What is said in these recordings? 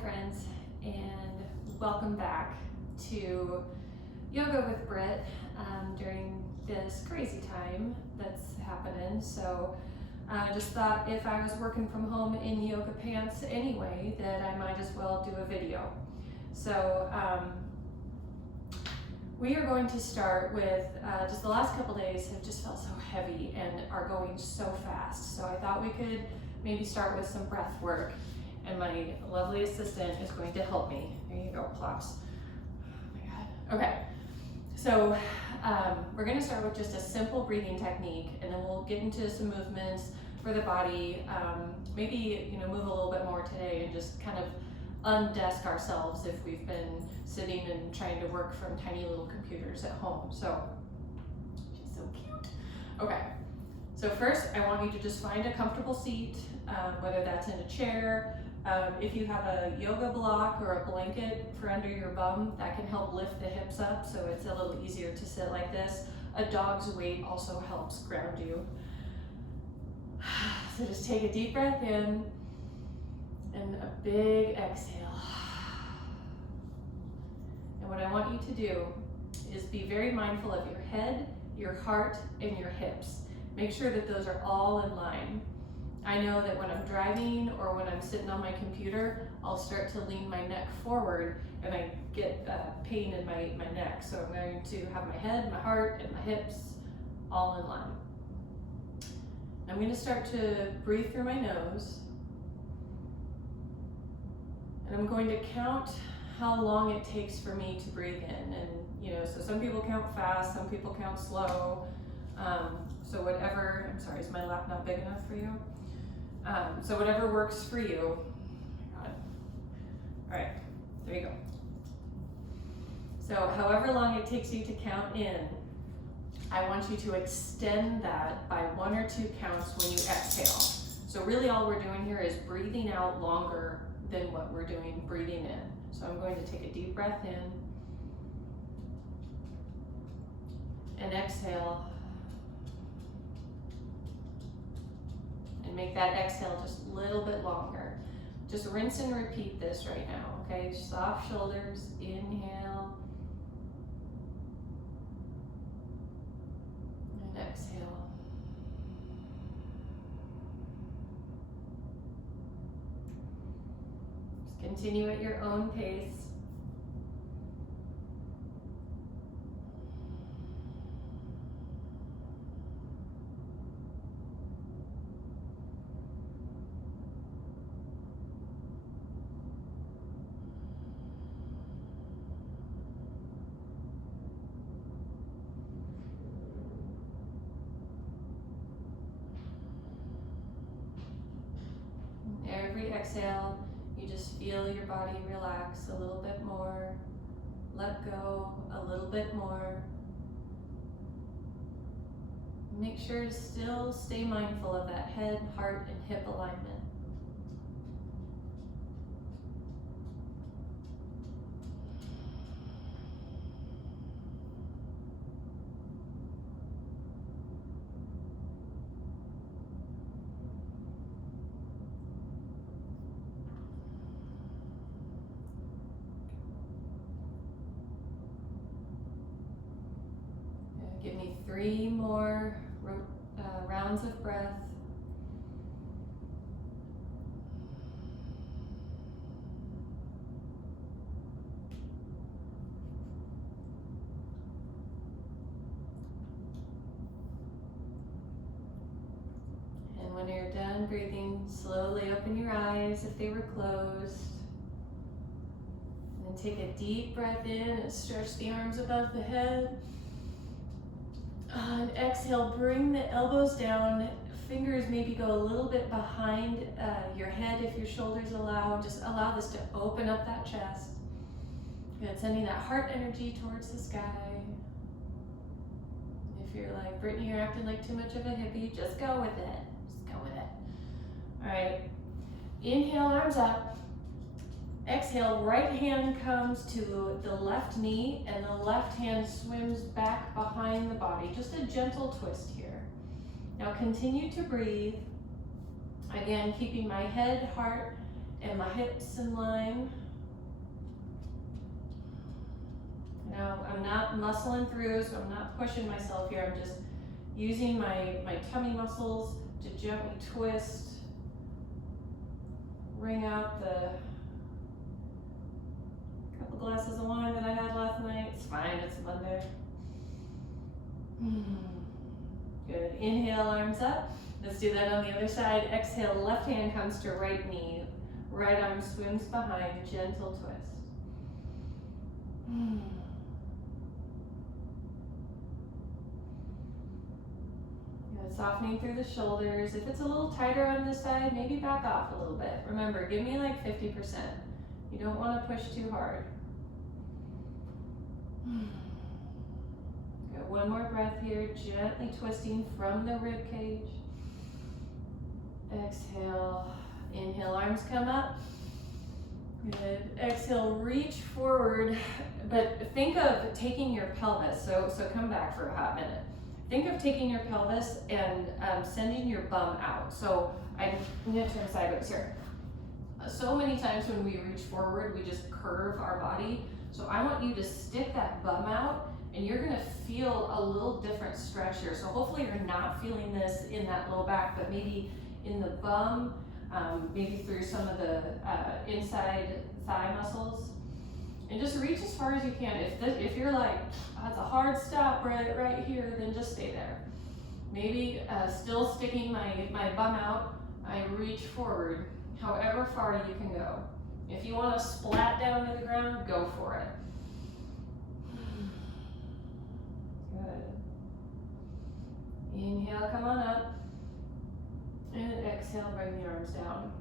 friends, and welcome back to Yoga with Britt during this crazy time that's happening. So I just thought if I was working from home in yoga pants anyway, that I might as well do a video. So we are going to start with just the last couple days have just felt so heavy and are going so fast. So I thought we could maybe start with some breath work. And my lovely assistant is going to help me. There you go, plops. Oh my God. Okay, so we're gonna start with just a simple breathing technique, and then we'll get into some movements for the body. Maybe, move a little bit more today and just kind of undesk ourselves if we've been sitting and trying to work from tiny little computers at home. So, she's so cute. Okay, so first I want you to just find a comfortable seat, whether that's in a chair. If you have a yoga block or a blanket for under your bum, that can help lift the hips up so it's a little easier to sit like this. A dog's weight also helps ground you. So just take a deep breath in and a big exhale. And what I want you to do is be very mindful of your head, your heart, and your hips. Make sure that those are all in line. I know that when I'm driving or when I'm sitting on my computer, I'll start to lean my neck forward and I get pain in my neck. So I'm going to have my head, my heart, and my hips all in line. I'm going to start to breathe through my nose. And I'm going to count how long it takes for me to breathe in. And so some people count fast, some people count slow. So whatever, I'm sorry, is my lap not big enough for you? So whatever works for you. Got it. All right, there you go. So however long it takes you to count in, I want you to extend that by 1 or 2 counts when you exhale. So really all we're doing here is breathing out longer than what we're doing breathing in. So I'm going to take a deep breath in and exhale. And make that exhale just a little bit longer. Just rinse and repeat this right now, okay? Soft shoulders, inhale. And exhale. Just continue at your own pace. Every exhale, you just feel your body relax a little bit more, let go a little bit more. Make sure to still stay mindful of that head, heart, and hip alignment. Give me 3 more rounds of breath. And when you're done breathing, slowly open your eyes if they were closed. And then take a deep breath in and stretch the arms above the head. And exhale, bring the elbows down, fingers maybe go a little bit behind your head if your shoulders allow. Just allow this to open up that chest. Good, sending that heart energy towards the sky. If you're like, Brittany, you're acting like too much of a hippie, just go with it. Just go with it. All right, inhale, arms up. Exhale, right hand comes to the left knee and the left hand swims back behind the body. Just a gentle twist here. Now continue to breathe. Again, keeping my head, heart, and my hips in line. Now, I'm not muscling through, so I'm not pushing myself here. I'm just using my tummy muscles to gently twist, wring out the couple glasses of wine that I had last night. It's fine, it's Monday. Good. Inhale, arms up. Let's do that on the other side. Exhale, left hand comes to right knee. Right arm swims behind, gentle twist. Good. Softening through the shoulders. If it's a little tighter on this side, maybe back off a little bit. Remember, give me like 50%. You don't want to push too hard. Good. One more breath here, gently twisting from the rib cage. Exhale. Inhale, arms come up. Good. Exhale, reach forward, but think of taking your pelvis. So come back for a hot minute. Think of taking your pelvis and sending your bum out. So I'm gonna turn sideways here. So many times when we reach forward, we just curve our body. So I want you to stick that bum out, and you're gonna feel a little different stretch here. So hopefully you're not feeling this in that low back, but maybe in the bum, maybe through some of the inside thigh muscles. And just reach as far as you can. If you're like, oh, that's a hard stop right here, then just stay there. Maybe still sticking my bum out, I reach forward, however far you can go. If you want to splat down to the ground, go for it. Good. Inhale, come on up. And exhale, bring the arms down.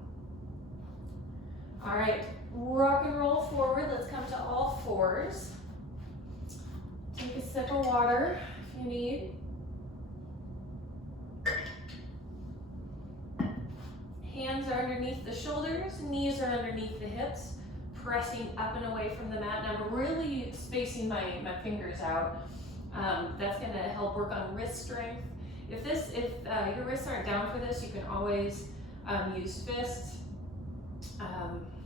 All right, rock and roll forward. Let's come to all fours. Take a sip of water if you need. Hands are underneath the shoulders, knees are underneath the hips, pressing up and away from the mat. And I'm really spacing my fingers out. That's gonna help work on wrist strength. If your wrists aren't down for this, you can always use fists,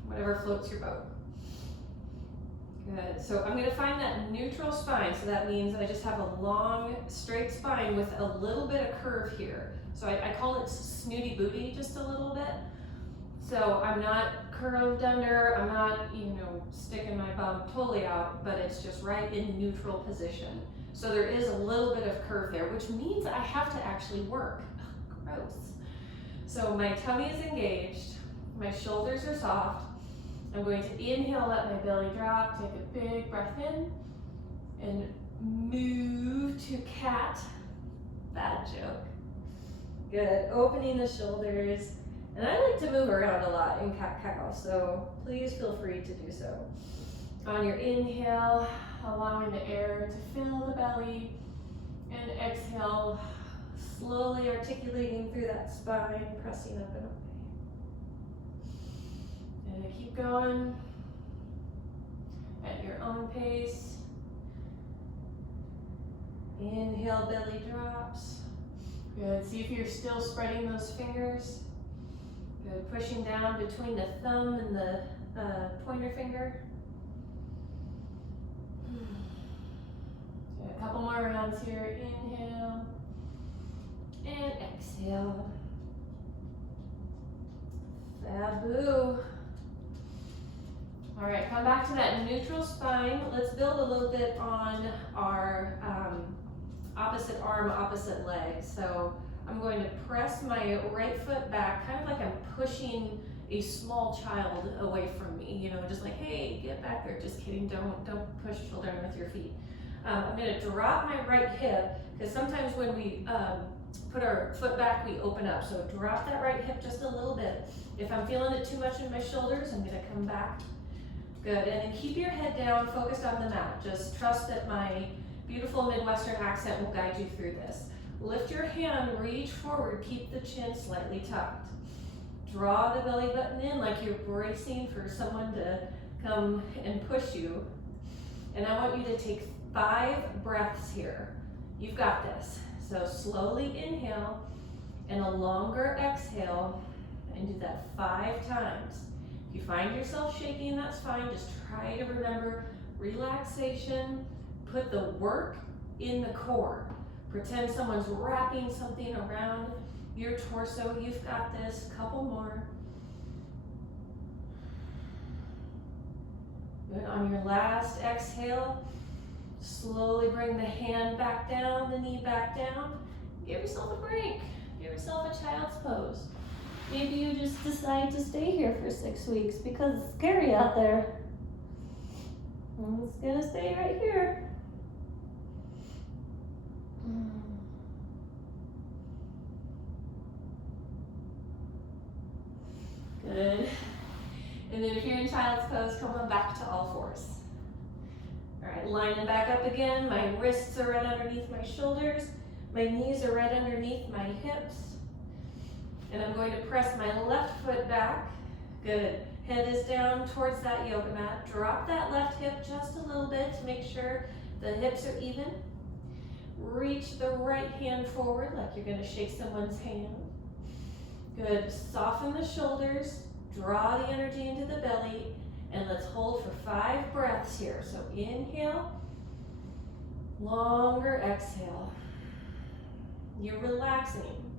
whatever floats your boat. Good. So I'm going to find that neutral spine. So that means I just have a long, straight spine with a little bit of curve here. So I call it snooty booty just a little bit. So I'm not curved under, I'm not, sticking my bum totally out, but it's just right in neutral position. So there is a little bit of curve there, which means I have to actually work. Gross. So my tummy is engaged, my shoulders are soft. I'm going to inhale, let my belly drop, take a big breath in, and move to cat. Bad joke. Good, opening the shoulders. And I like to move around a lot in cat-cow, so please feel free to do so. On your inhale, allowing the air to fill the belly, and exhale, slowly articulating through that spine, pressing up and away. And keep going at your own pace. Inhale, belly drops. Good, see if you're still spreading those fingers. Good, pushing down between the thumb and the pointer finger. A couple more rounds here. Inhale and exhale. Babu. All right, come back to that neutral spine. Let's build a little bit on our opposite arm, opposite leg. So I'm going to press my right foot back, kind of like I'm pushing a small child away from me, just like, hey, get back there. Just kidding, don't push children with your feet. I'm gonna drop my right hip, because sometimes when we put our foot back, we open up. So drop that right hip just a little bit. If I'm feeling it too much in my shoulders, I'm gonna come back. Good, and then keep your head down, focused on the mat. Just trust that my beautiful Midwestern accent will guide you through this. Lift your hand, reach forward, keep the chin slightly tucked. Draw the belly button in like you're bracing for someone to come and push you. And I want you to take 5 breaths here. You've got this. So slowly inhale and a longer exhale, and do that 5 times. If you find yourself shaking, that's fine. Just try to remember relaxation. Put the work in the core. Pretend someone's wrapping something around your torso. You've got this. Couple more. Good. On your last exhale, slowly bring the hand back down, the knee back down. Give yourself a break. Give yourself a child's pose. Maybe you just decide to stay here for 6 weeks because it's scary out there. I'm just gonna stay right here. Good. And then if you're in child's pose, come on back to all fours. All right, lining back up again. My wrists are right underneath my shoulders. My knees are right underneath my hips. And I'm going to press my left foot back. Good. Head is down towards that yoga mat. Drop that left hip just a little bit to make sure the hips are even. Reach the right hand forward like you're gonna shake someone's hand. Good. Soften the shoulders. Draw the energy into the belly. And let's hold for 5 breaths here. So inhale. Longer exhale. You're relaxing,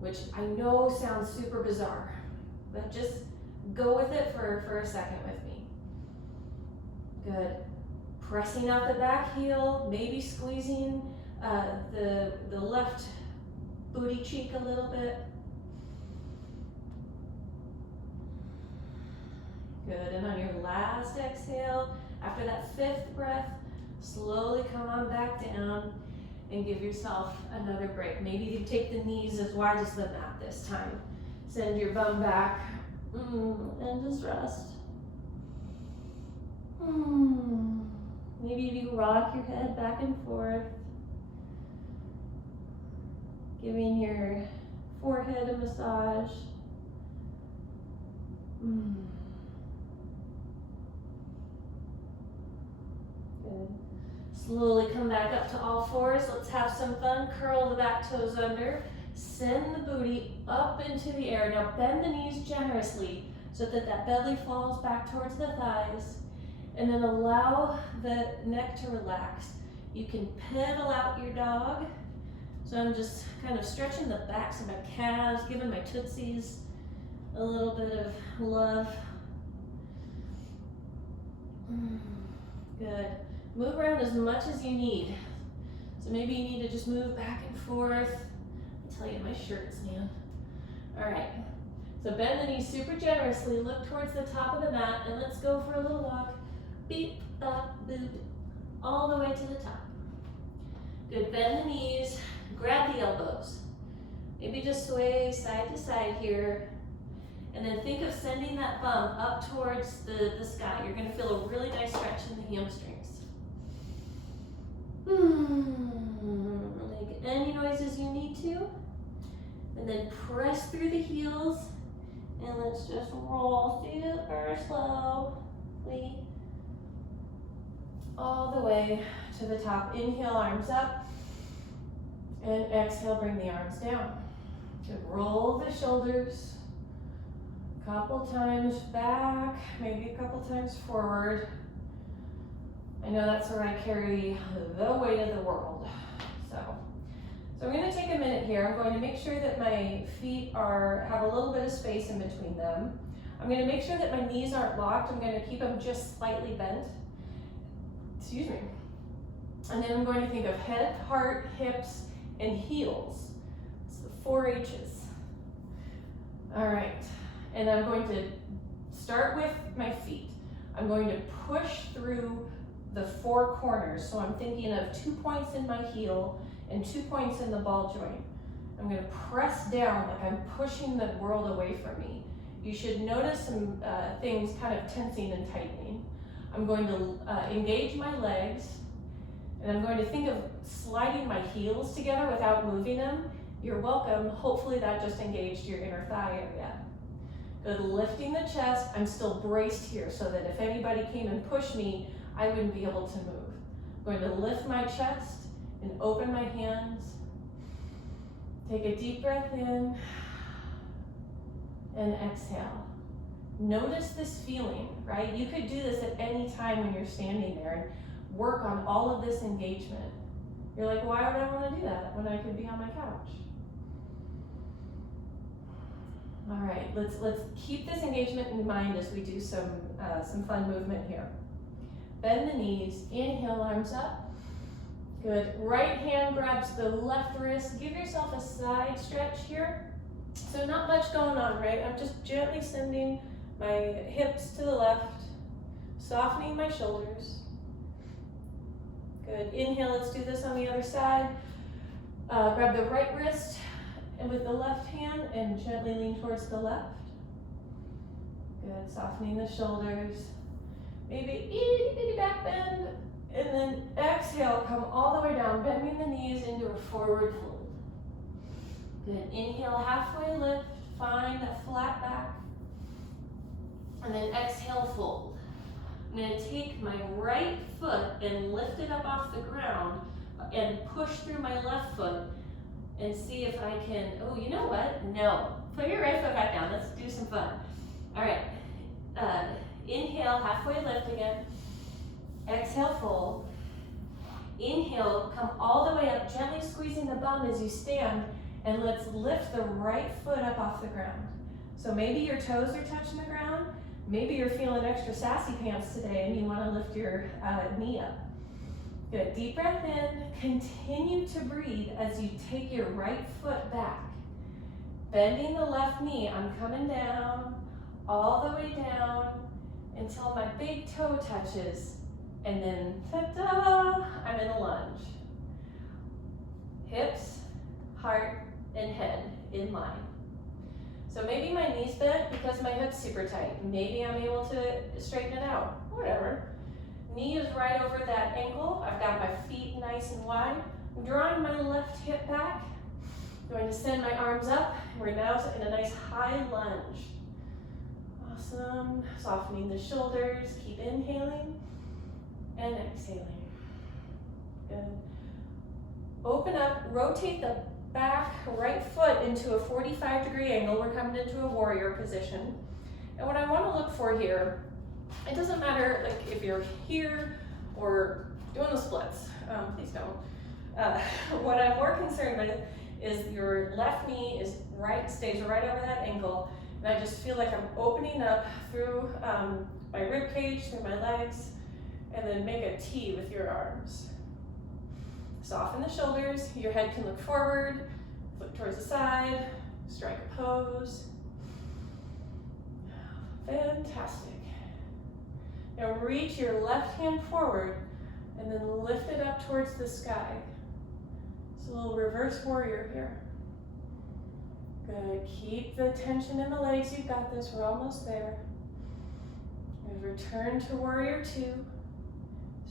which I know sounds super bizarre, but just go with it for a second with me. Good. Pressing out the back heel, maybe squeezing the left booty cheek a little bit. Good. And on your last exhale, after that 5th breath, slowly come on back down and give yourself another break. Maybe you take the knees as wide as the mat this time. Send your bum back and just rest. Maybe if you rock your head back and forth, giving your forehead a massage. Good. Slowly come back up to all fours. Let's have some fun. Curl the back toes under. Send the booty up into the air. Now bend the knees generously so that that belly falls back towards the thighs. And then allow the neck to relax. You can pedal out your dog. So I'm just kind of stretching the backs of my calves, giving my tootsies a little bit of love. Good. Move around as much as you need. So maybe you need to just move back and forth. I'll tell you, my shirt's man. All right. So bend the knees super generously. Look towards the top of the mat and let's go for a little walk. Beep, bop, boop, all the way to the top. Good. Bend the knees. Grab the elbows. Maybe just sway side to side here. And then think of sending that bum up towards the sky. You're going to feel a really nice stretch in the hamstrings. Make any noises you need to. And then press through the heels. And let's just roll super slowly all the way to the top. Inhale, arms up. And exhale, bring the arms down. Good. Roll the shoulders. Couple times back, maybe a couple times forward. I know that's where I carry the weight of the world. So I'm going to take a minute here. I'm going to make sure that my feet have a little bit of space in between them. I'm going to make sure that my knees aren't locked. I'm going to keep them just slightly bent. Excuse me. And then I'm going to think of head, heart, hips, and heels. It's the 4 H's. All right. And I'm going to start with my feet. I'm going to push through the 4 corners. So I'm thinking of 2 points in my heel and 2 points in the ball joint. I'm going to press down like I'm pushing the world away from me. You should notice some things kind of tensing and tightening. I'm going to engage my legs, and I'm going to think of sliding my heels together without moving them. You're welcome. Hopefully that just engaged your inner thigh area. Good. Lifting the chest. I'm still braced here so that if anybody came and pushed me, I wouldn't be able to move. I'm going to lift my chest and open my hands. Take a deep breath in and exhale. Notice this feeling, right? You could do this at any time when you're standing there and work on all of this engagement. You're like, why would I want to do that when I could be on my couch? All right, let's keep this engagement in mind as we do some fun movement here. Bend the knees, inhale, arms up. Good, right hand grabs the left wrist. Give yourself a side stretch here. So not much going on, right? I'm just gently sending my hips to the left, softening my shoulders. Good, inhale, let's do this on the other side. Grab the right wrist and with the left hand and gently lean towards the left. Good, softening the shoulders. Maybe itty bitty back bend. And then exhale, come all the way down, bending the knees into a forward fold. Good, inhale, halfway lift, find that flat back. And then exhale, fold. I'm gonna take my right foot and lift it up off the ground and push through my left foot and see if I can, oh, you know what? No, put your right foot back down, let's do some fun. All right, inhale, halfway lift again. Exhale, fold. Inhale, come all the way up, gently squeezing the bum as you stand, and let's lift the right foot up off the ground. So maybe your toes are touching the ground, maybe you're feeling extra sassy pants today and you want to lift your knee up. Good, deep breath in, continue to breathe as you take your right foot back. Bending the left knee, I'm coming down, all the way down until my big toe touches. And then, ta-da, I'm in a lunge. Hips, heart, and head in line. So maybe my knee's bent because my hip's super tight. Maybe I'm able to straighten it out, whatever. Knee is right over that ankle. I've got my feet nice and wide. I'm drawing my left hip back. I'm going to send my arms up. We're now in a nice high lunge. Awesome, softening the shoulders, keep inhaling. And exhaling. Good. Open up, rotate the back right foot into a 45-degree angle. We're coming into a warrior position. And what I want to look for here, it doesn't matter like if you're here or doing the splits, please don't. What I'm more concerned with is your left knee stays right over that ankle, and I just feel like I'm opening up through my rib cage, through my legs, and then make a T with your arms. Soften the shoulders, your head can look forward, look towards the side, strike a pose. Fantastic. Now reach your left hand forward and then lift it up towards the sky. It's a little reverse warrior here. Good, keep the tension in the legs, you've got this, we're almost there. And return to warrior two.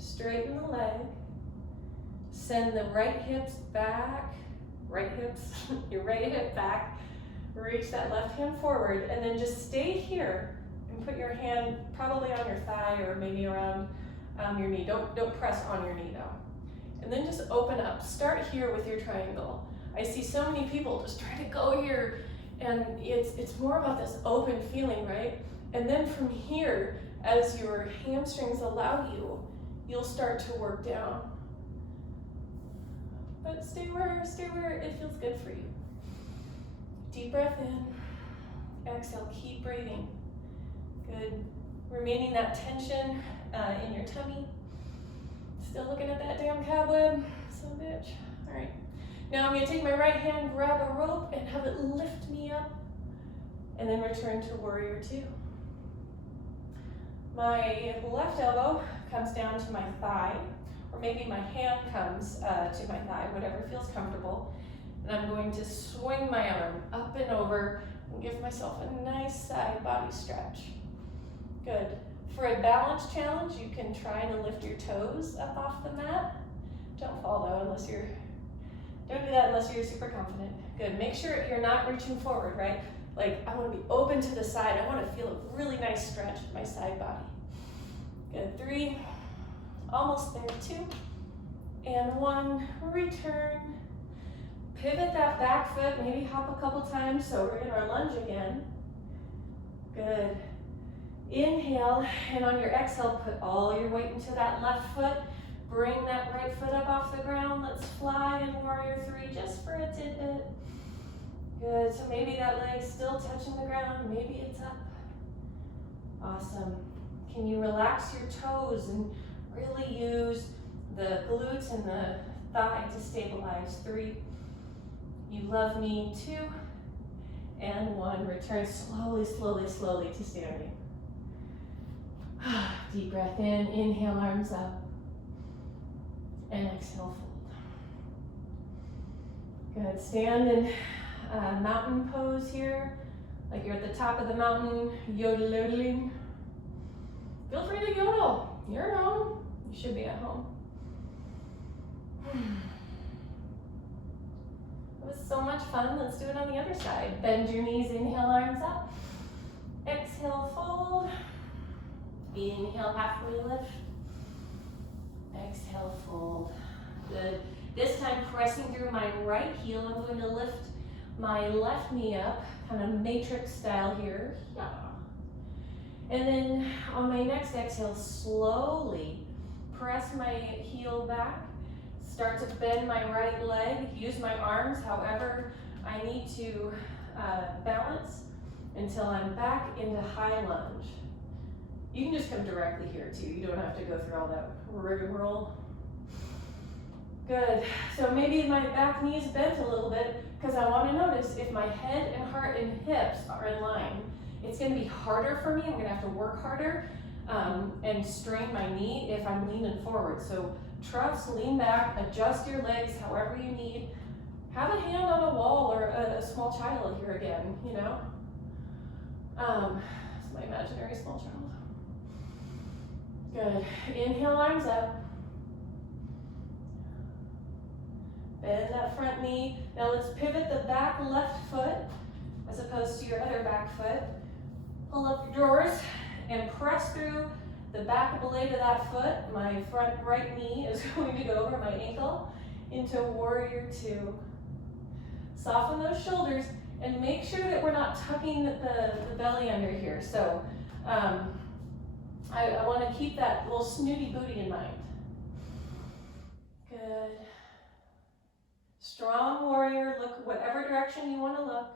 Straighten the leg, send the right hips back, your right hip back, reach that left hand forward, and then just stay here and put your hand probably on your thigh or maybe around your knee. Don't press on your knee though. And then just open up, start here with your triangle. I see so many people just try to go here, and it's more about this open feeling, right? And then from here, as your hamstrings allow you, you'll start to work down. But stay where it feels good for you. Deep breath in, exhale, keep breathing. Good, remaining that tension in your tummy. Still looking at that damn cobweb, son of a bitch. All right, now I'm gonna take my right hand, grab a rope, and have it lift me up, and then return to warrior two. My left elbow comes down to my thigh, or maybe my hand comes to my thigh, whatever feels comfortable. And I'm going to swing my arm up and over and give myself a nice side body stretch. Good. For a balance challenge, you can try to lift your toes up off the mat. Don't fall though, don't do that unless you're super confident. Good, make sure you're not reaching forward, right? Like I wanna be open to the side. I wanna feel a really nice stretch in my side body. Good, 3, almost there, 2, and 1, return. Pivot that back foot, maybe hop a couple times, so we're in our lunge again. Good. Inhale, and on your exhale, put all your weight into that left foot. Bring that right foot up off the ground. Let's fly in warrior three just for a tidbit. Good, so maybe that leg's still touching the ground, maybe it's up. Awesome. Can you relax your toes and really use the glutes and the thigh to stabilize? 3. You love me. 2. And 1. Return slowly, slowly, slowly to standing. Deep breath in, inhale, arms up. And exhale, fold. Good, stand in mountain pose here. Like you're at the top of the mountain, yodeling. Feel free to yodel. You're at home. You should be at home. It was so much fun. Let's do it on the other side. Bend your knees, inhale, arms up. Exhale, fold. Inhale, halfway lift. Exhale, fold. Good. This time pressing through my right heel, I'm going to lift my left knee up, kind of matrix style here. Yeah. And then on my next exhale, slowly press my heel back. Start to bend my right leg. Use my arms however I need to balance until I'm back into high lunge. You can just come directly here too. You don't have to go through all that rigmarole. Good. So maybe my back knee is bent a little bit because I want to notice if my head and heart and hips are in line. It's going to be harder for me. I'm going to have to work harder and strain my knee if I'm leaning forward. So trust, lean back, adjust your legs however you need. Have a hand on a wall or a small child here again, you know. It's my imaginary small child. Good. Inhale, arms up. Bend that front knee. Now let's pivot the back left foot as opposed to your other back foot. Pull up your drawers and press through the back blade of that foot. My front right knee is going to go over my ankle into warrior two. Soften those shoulders and make sure that we're not tucking the belly under here. So I want to keep that little snooty booty in mind. Good. Strong warrior, look whatever direction you want to look.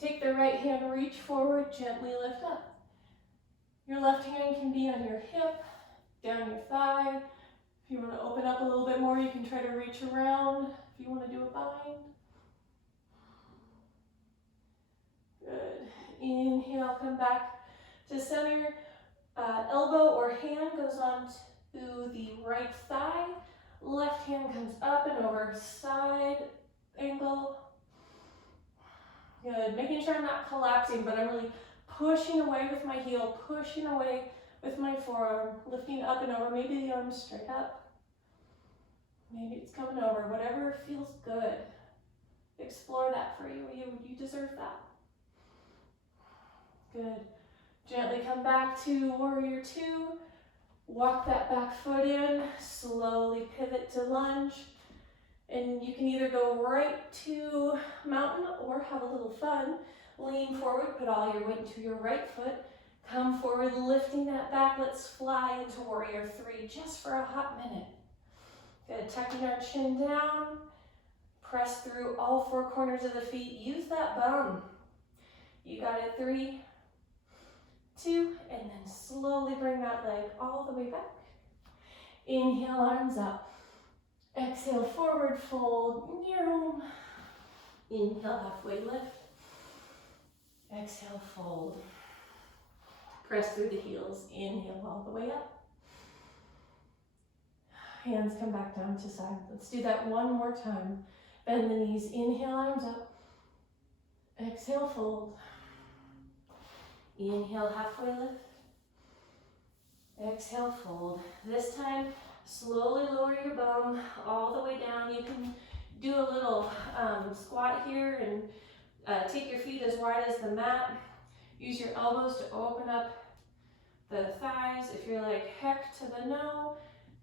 Take the right hand, reach forward, gently lift up. Your left hand can be on your hip, down your thigh. If you want to open up a little bit more, you can try to reach around. If you want to do a bind. Good. Inhale, come back to center. Elbow or hand goes on to the right thigh. Left hand comes up and over, side angle. Good, making sure I'm not collapsing, but I'm really pushing away with my heel, pushing away with my forearm, lifting up and over. Maybe the arms straight up. Maybe it's coming over, whatever feels good. Explore that for you. You deserve that. Good. Gently come back to warrior two. Walk that back foot in, slowly pivot to lunge. And you can either go right to mountain or have a little fun. Lean forward, put all your weight into your right foot. Come forward, lifting that back. Let's fly into warrior three just for a hot minute. Good, tucking our chin down. Press through all four corners of the feet. Use that bum. You got it, 3, 2, and then slowly bring that leg all the way back. Inhale, arms up. Exhale, forward fold. Inhale, halfway lift. Exhale, fold. Press through the heels. Inhale all the way up. Hands come back down to side. Let's do that one more time. Bend the knees. Inhale, arms up. Exhale, fold. Inhale, halfway lift. Exhale, fold. This time, slowly lower your bum all the way down. You can do a little squat here and take your feet as wide as the mat. Use your elbows to open up the thighs. If you're like, heck to the no,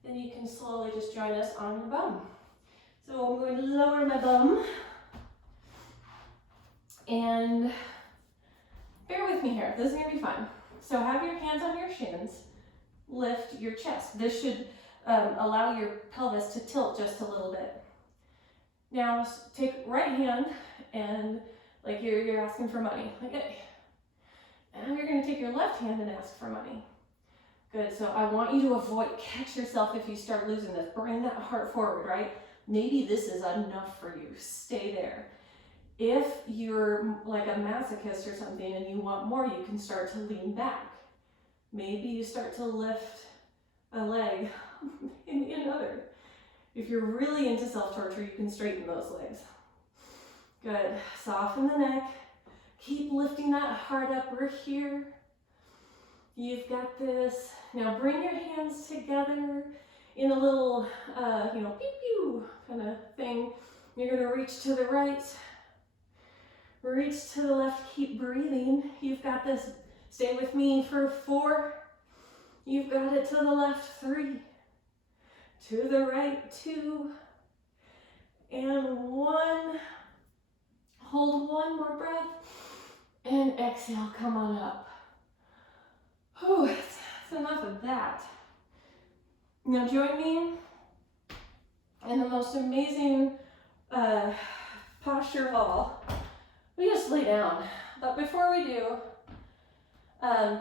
then you can slowly just join us on your bum. So I'm going to lower my bum. And bear with me here, this is gonna be fun. So have your hands on your shins, lift your chest. This should allow your pelvis to tilt just a little bit. Now take right hand and like you're asking for money. Okay. And you're gonna take your left hand and ask for money. Good, so I want you to avoid, catch yourself if you start losing this. Bring that heart forward, right? Maybe this is enough for you, stay there. If you're like a masochist or something and you want more, you can start to lean back. Maybe you start to lift a leg, maybe another. If you're really into self-torture, you can straighten those legs. Good, soften the neck. Keep lifting that heart up, we're here. You've got this. Now bring your hands together in a little, pew pew kind of thing. You're gonna reach to the right, reach to the left, keep breathing. You've got this. Stay with me for 4. You've got it to the left, 3. To the right, 2. And 1. Hold 1 more breath. And exhale, come on up. Oh, that's enough of that. Now join me in the most amazing posture of all. We just lay down. But before we do,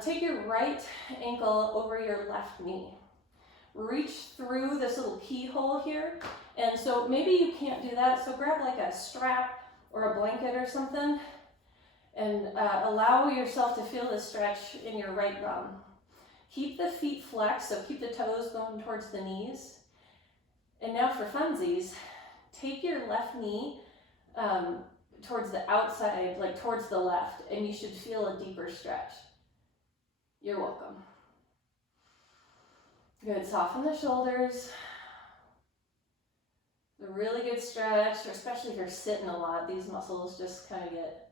take your right ankle over your left knee. Reach through this little keyhole here. And so maybe you can't do that, so grab like a strap or a blanket or something and allow yourself to feel the stretch in your right bum. Keep the feet flexed, so keep the toes going towards the knees. And now for funsies, take your left knee towards the outside, like towards the left, and you should feel a deeper stretch. You're welcome. Good, soften the shoulders. A really good stretch, especially if you're sitting a lot, these muscles just kind of get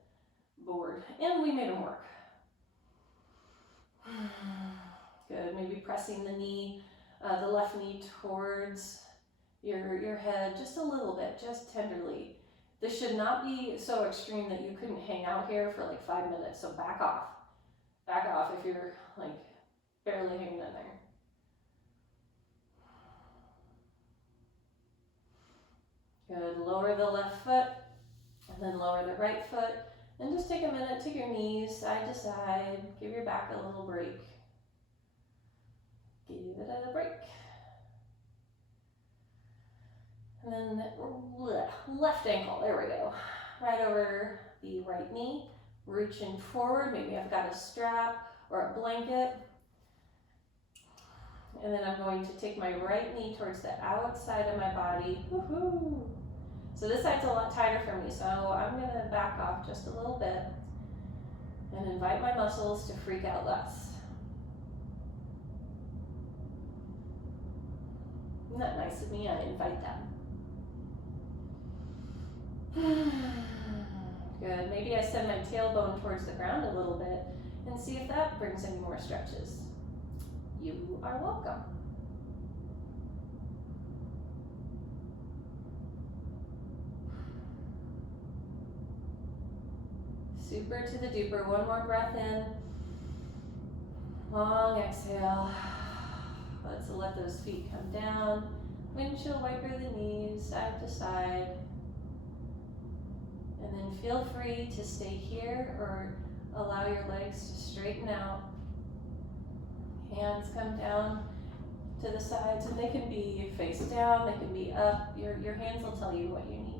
bored. And we made them work. Good, maybe pressing the knee, the left knee towards your head just a little bit, just tenderly. This should not be so extreme that you couldn't hang out here for like 5 minutes, so back off. Back off if you're like barely hanging in there. Good, lower the left foot, and then lower the right foot. And just take a minute, take your knees side to side, give your back a little break. Give it a break. And then left ankle, there we go. Right over the right knee, reaching forward. Maybe I've got a strap or a blanket. And then I'm going to take my right knee towards the outside of my body. Woohoo! So this side's a lot tighter for me, so I'm gonna back off just a little bit and invite my muscles to freak out less. Isn't that nice of me? I invite them. Good, maybe I send my tailbone towards the ground a little bit and see if that brings any more stretches. You are welcome. Super to the duper. One more breath in. Long exhale. Let's let those feet come down. Windshield wiper the knees side to side. And then feel free to stay here or allow your legs to straighten out. Hands come down to the sides, and they can be face down, they can be up. Your hands will tell you what you need.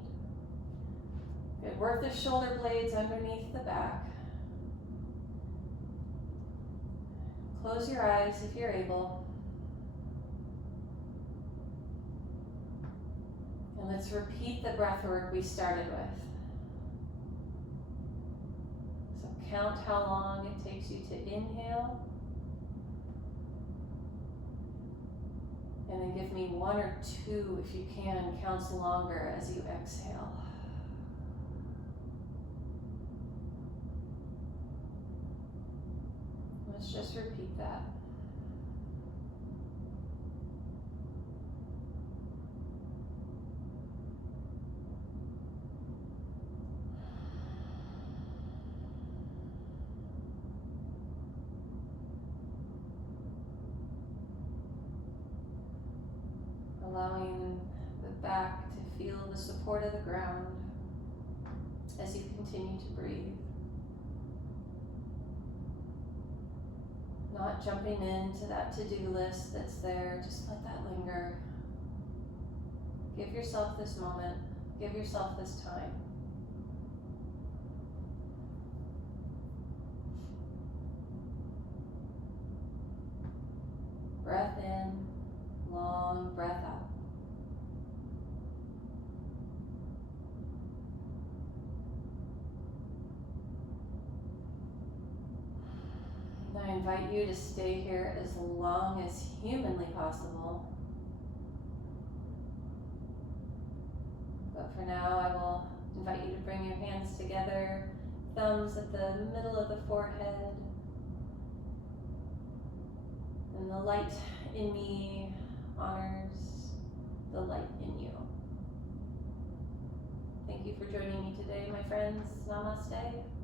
Good, work the shoulder blades underneath the back. Close your eyes if you're able. And let's repeat the breath work we started with. So count how long it takes you to inhale. And then give me 1 or 2, if you can, counts longer as you exhale. Let's just repeat that. allowing the back to feel the support of the ground as you continue to breathe. Not jumping into that to-do list that's there, just let that linger. Give yourself this moment, give yourself this time. Breath in, long breath out. I invite you to stay here as long as humanly possible. But for now, I will invite you to bring your hands together, thumbs at the middle of the forehead. And the light in me honors the light in you. Thank you for joining me today, my friends. Namaste.